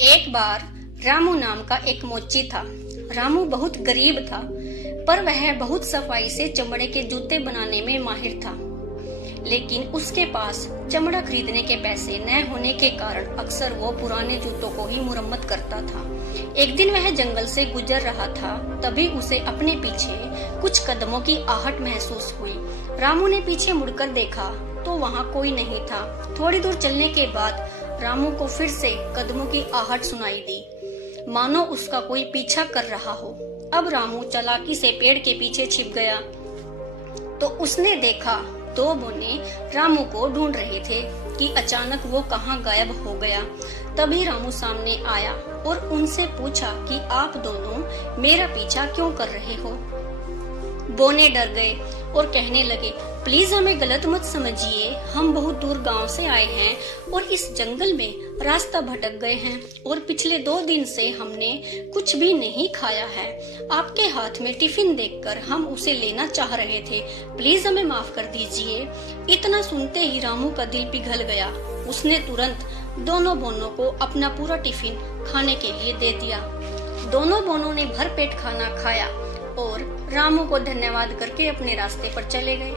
एक बार रामू नाम का एक मोची था। रामू बहुत गरीब था, पर वह बहुत सफाई से चमड़े के जूते बनाने में माहिर था। लेकिन उसके पास चमड़ा खरीदने के पैसे न होने के कारण अक्सर वो पुराने जूतों को ही मुरम्मत करता था। एक दिन वह जंगल से गुजर रहा था, तभी उसे अपने पीछे कुछ कदमों की आहट महसूस हुई। रामू ने पीछे मुड़कर देखा तो वहाँ कोई नहीं था। थोड़ी दूर चलने के बाद रामू को फिर से कदमों की आहट सुनाई दी, मानो उसका कोई पीछा कर रहा हो। अब रामू चालाकी से पेड़ के पीछे छिप गया तो उसने देखा दो बोने रामू को ढूंढ रहे थे कि अचानक वो कहाँ गायब हो गया। तभी रामू सामने आया और उनसे पूछा कि आप दोनों मेरा पीछा क्यों कर रहे हो। बोने डर गए और कहने लगे, प्लीज हमें गलत मत समझिए, हम बहुत दूर गांव से आए हैं और इस जंगल में रास्ता भटक गए हैं और पिछले 2 दिन से हमने कुछ भी नहीं खाया है। आपके हाथ में टिफिन देखकर हम उसे लेना चाह रहे थे, प्लीज हमें माफ कर दीजिए। इतना सुनते ही रामू का दिल पिघल गया। उसने तुरंत दोनों बोनों को अपना पूरा टिफिन खाने के लिए दे दिया। दोनों बोनों ने भरपेट खाना खाया और रामू को धन्यवाद करके अपने रास्ते पर चले गए।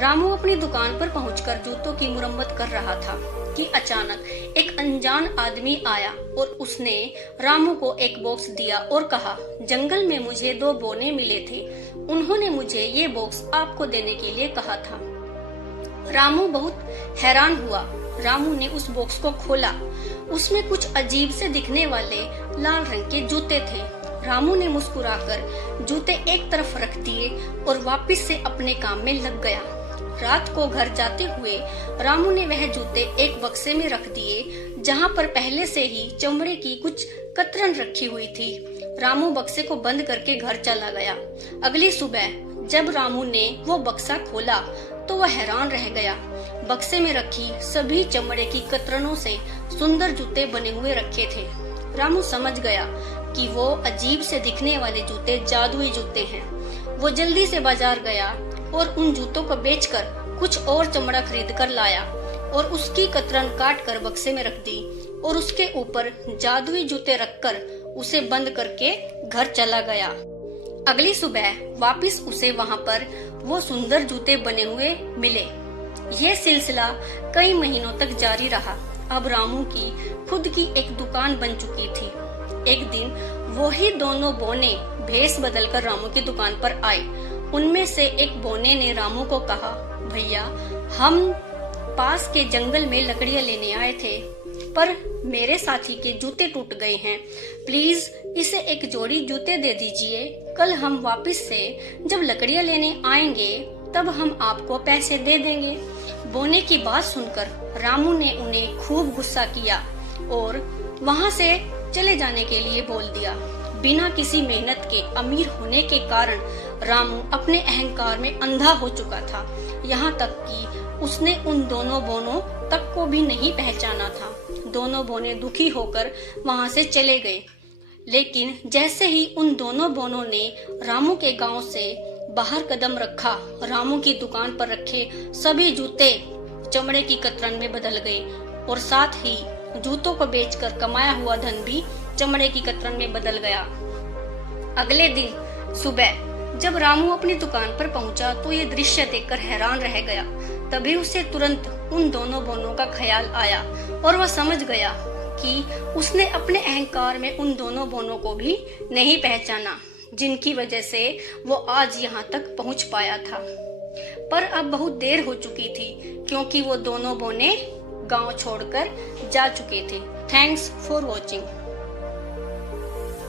रामू अपनी दुकान पर पहुंचकर जूतों की मुरम्मत कर रहा था कि अचानक एक अनजान आदमी आया और उसने रामू को एक बॉक्स दिया और कहा, जंगल में मुझे 2 बोने मिले थे, उन्होंने मुझे ये बॉक्स आपको देने के लिए कहा था। रामू बहुत हैरान हुआ। रामू ने उस बॉक्स को खोला। उसमें कुछ अजीब से दिखने वाले लाल रंग के जूते थे। रामू ने मुस्कुराकर जूते एक तरफ रख दिए और वापस से अपने काम में लग गया। रात को घर जाते हुए रामू ने वह जूते एक बक्से में रख दिए, जहां पर पहले से ही चमड़े की कुछ कतरन रखी हुई थी। रामू बक्से को बंद करके घर चला गया। अगली सुबह जब रामू ने वो बक्सा खोला तो वह हैरान रह गया। बक्से में रखी सभी चमड़े की कतरनों से सुंदर जूते बने हुए रखे थे। रामू समझ गया कि वो अजीब से दिखने वाले जूते जादुई जूते हैं। वो जल्दी से बाजार गया और उन जूतों को बेचकर कुछ और चमड़ा खरीद कर लाया और उसकी कतरन काट कर बक्से में रख दी और उसके ऊपर जादुई जूते रखकर उसे बंद करके घर चला गया। अगली सुबह वापस उसे वहाँ पर वो सुंदर जूते बने हुए मिले। ये सिलसिला कई महीनों तक जारी रहा। अब रामू की खुद की एक दुकान बन चुकी थी। एक दिन वही दोनों बोने भेष बदलकर रामू की दुकान पर आए। उनमें से एक बोने ने रामू को कहा, भैया हम पास के जंगल में लकड़ियां लेने आए थे, पर मेरे साथी के जूते टूट गए हैं, प्लीज इसे एक जोड़ी जूते दे दीजिए। कल हम वापस से जब लकड़ियां लेने आएंगे तब हम आपको पैसे दे देंगे। बोने की बात सुनकर रामू ने उन्हें खूब गुस्सा किया और वहाँ से चले जाने के लिए बोल दिया। बिना किसी मेहनत के अमीर होने के कारण रामू अपने अहंकार में अंधा हो चुका था। यहाँ तक कि उसने उन दोनों बोनों तक को भी नहीं पहचाना था। दोनों बोने दुखी होकर वहाँ से चले गए। लेकिन जैसे ही उन दोनों बोनों ने रामू के गांव से बाहर कदम रखा, रामू की दुकान पर रखे सभी जूते चमड़े की कतरन में बदल गए और साथ ही जूतों को बेचकर कमाया हुआ धन भी चमड़े की कतरन में बदल गया। अगले दिन सुबह जब रामू अपनी दुकान पर पहुंचा तो ये दृश्य देखकर हैरान रह गया। तभी उसे तुरंत उन दोनों बोनों का ख्याल आया और वह समझ गया कि उसने अपने अहंकार में उन दोनों बोनों को भी नहीं पहचाना, जिनकी वजह से वो आज यहाँ तक पहुँच पाया था। पर अब बहुत देर हो चुकी थी, क्योंकि वो दोनों बोने गांव छोड़कर जा चुके थे। Thanks for watching.